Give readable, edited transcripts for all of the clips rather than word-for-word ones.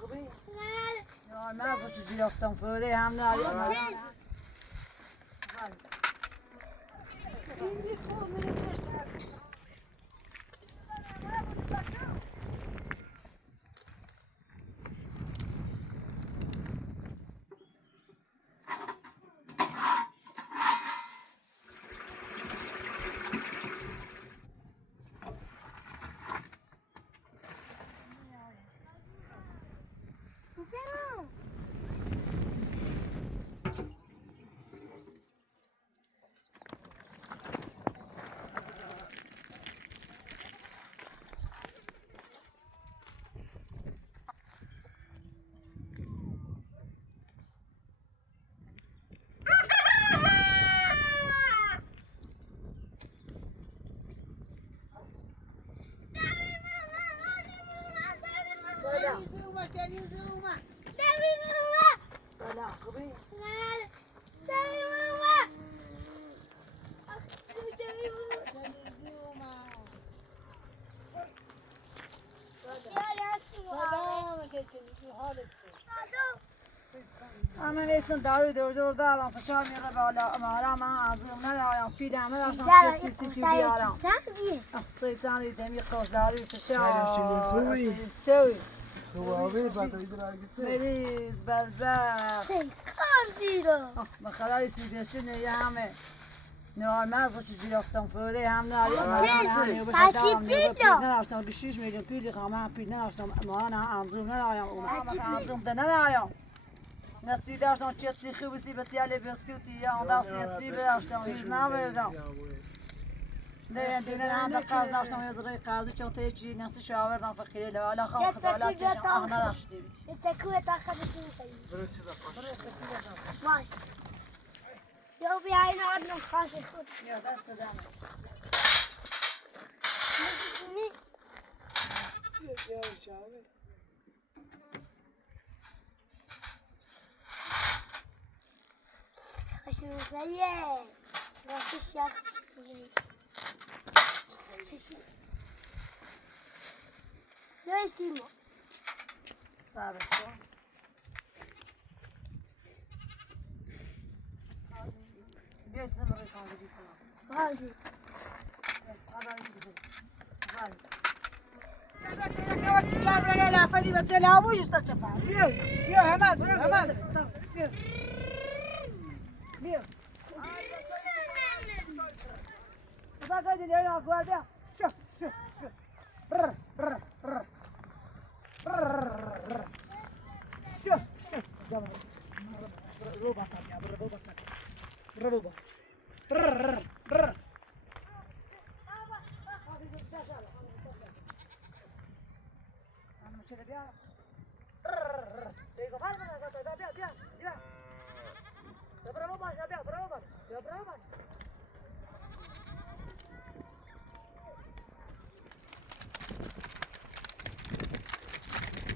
خوبی؟ نه من از چیزی یافتم فوری هم نه سلام خوبی؟ اما نیستن داروی دور دارم فشار میره بالا امارا من عزیزم ندارم پیلم نداشتم چه چیزی بیارم سیتان دیدم خوش داروی فشار سوی خوابه بعد ایدار مریض بلبل سیکاندیرو بخدا سیدشی نه همه نه من از چیزی یافتم فوری هم نه نداشتم 26 میلیون پیلی خواهم پیل نداشتم ما نه انزوم ندارم اون انزوم ده ندارم نسی داشتم چی خوبی بسیاری بسکوتی یا دستی چی داشتم هیچ نبردم نه دونه هم قرض داشتم یه ذره قرضی چون تیجی نسی شاوردم فقیری لالا خام خسالت چشم آه نداشتی يتكوي تاخذ برسي ماشي يو بيعين عدنا خاشي خد یا دست دم خاشي مزيان راسي الشاف لا يسيمو ثابت کن بیایید نمره کاملی کنم ماشي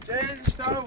جاي اشتغل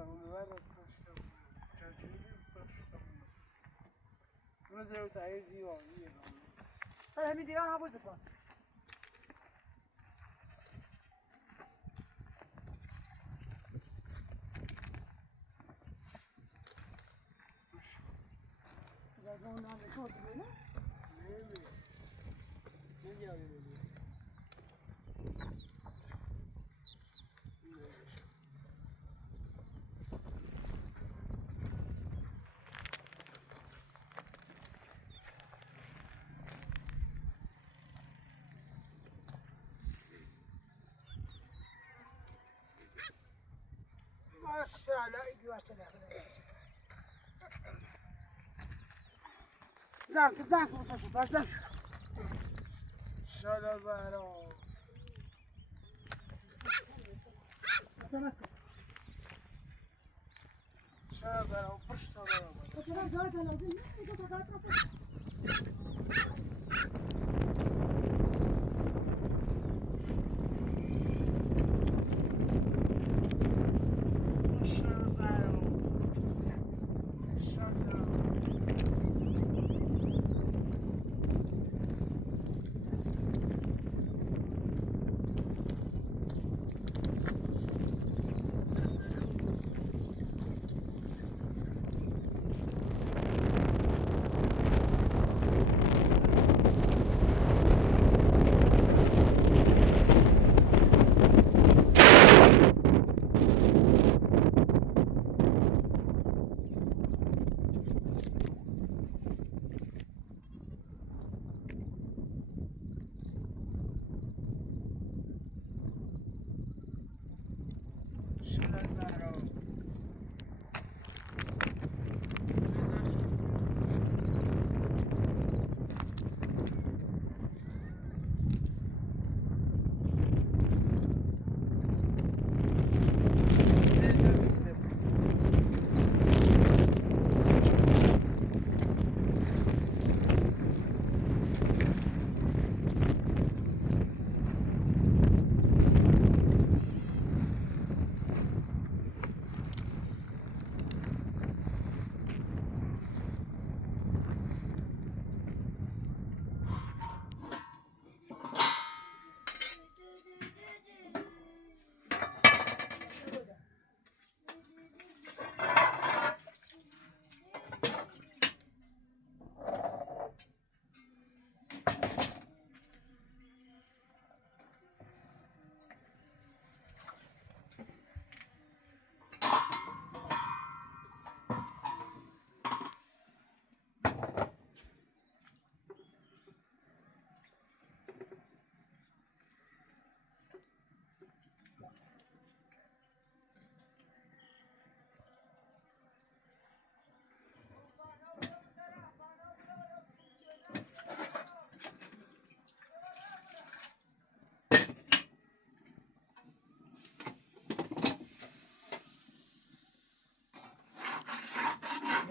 اون ور اون زیر تایی دیوانیه همین دیوار ها بوز کن ماشاءالله ایدی واسه زن کن بساشو باشدم شو شالا برا شالا برا پشت برا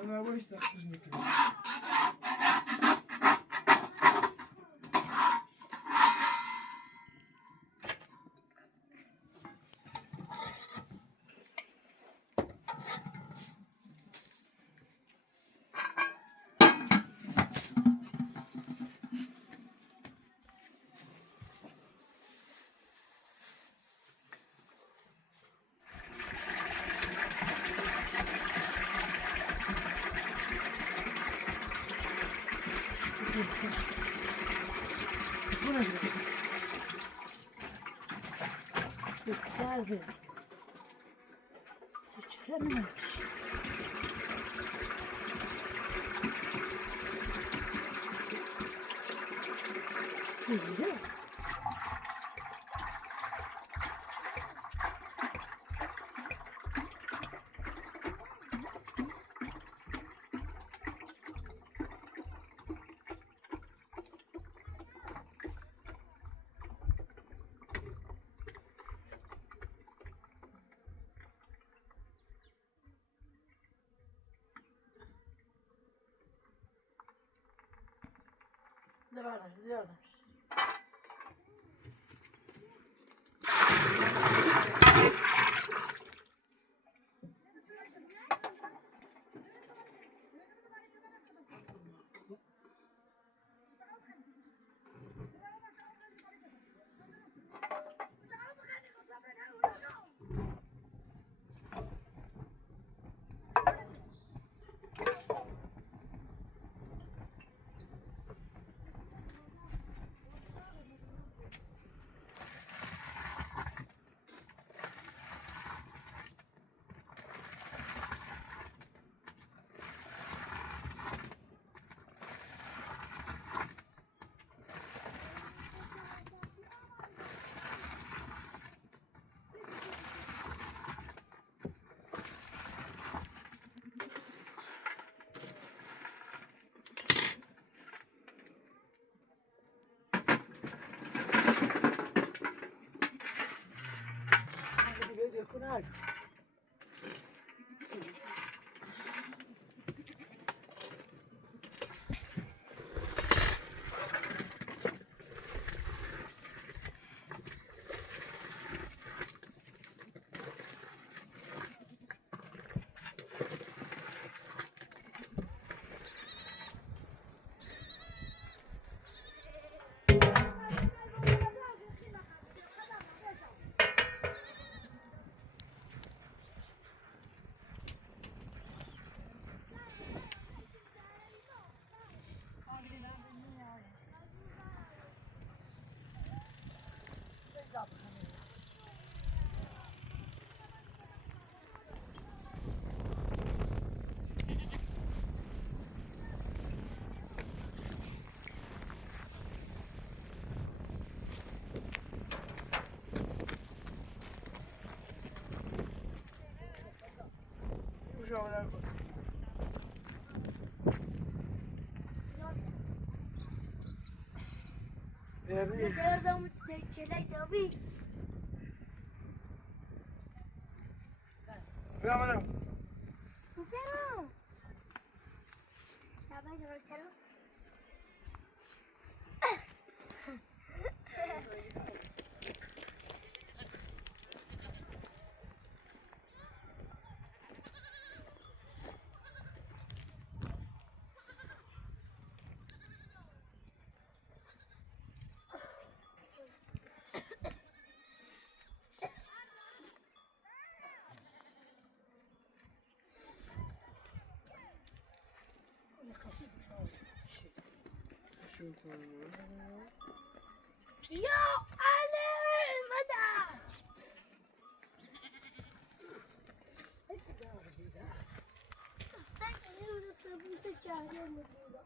ما باش تخرجني كده Salve. Se tiver menos. Se vira? ده بردار زیاده Hayır. Uşağlar bak. Yani Dışarıda mı çelek tabii. ben bana Güzel. Ya ben sana bakalım. şu konuyu. Ya annem hadi. İstersen yürü sabun çağırıyorum burada.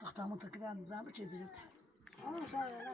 Tahtamı takılan zamı çizildi. Sana şöyle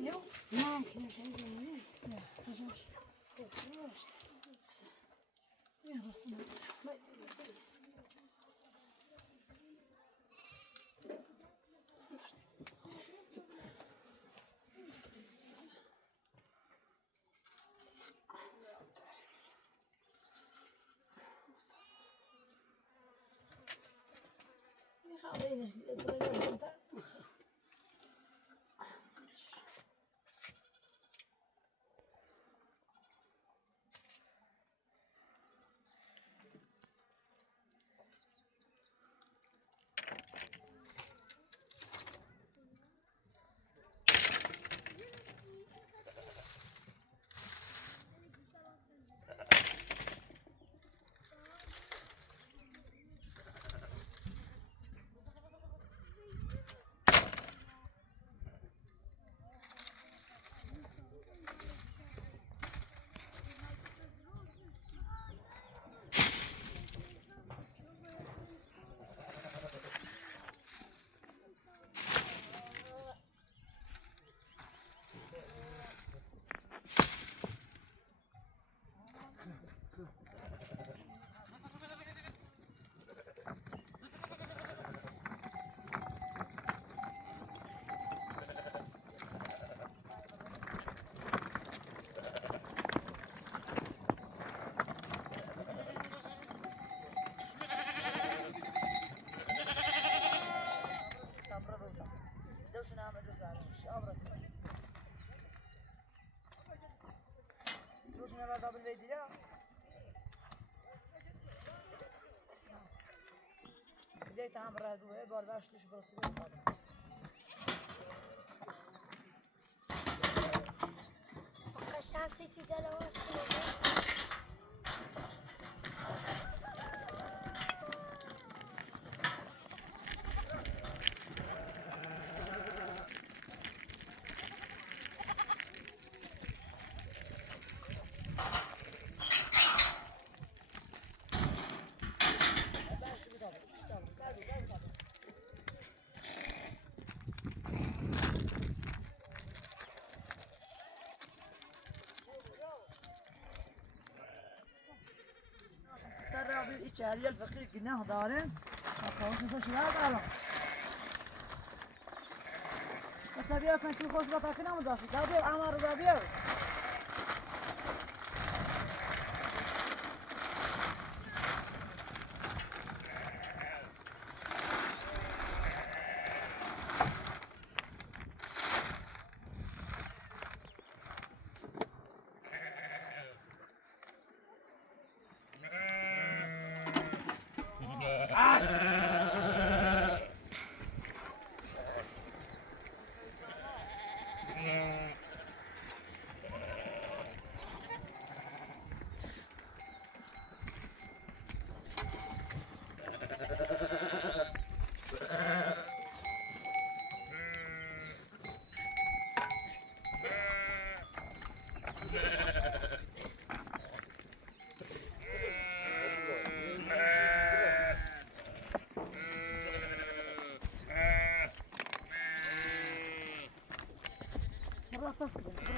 Yok. Não, que não chega nem. Yarasınız. ليت هم رادوه بارداش ليش بصير هذا شانسی تی دلواز کنه ترى بالإشارية الفقير قلناه دارين خلاص يصير شو هذا تبيع كان كل خوش بتاكلنا مدرسة تبيع عمر تبيع مرة تصل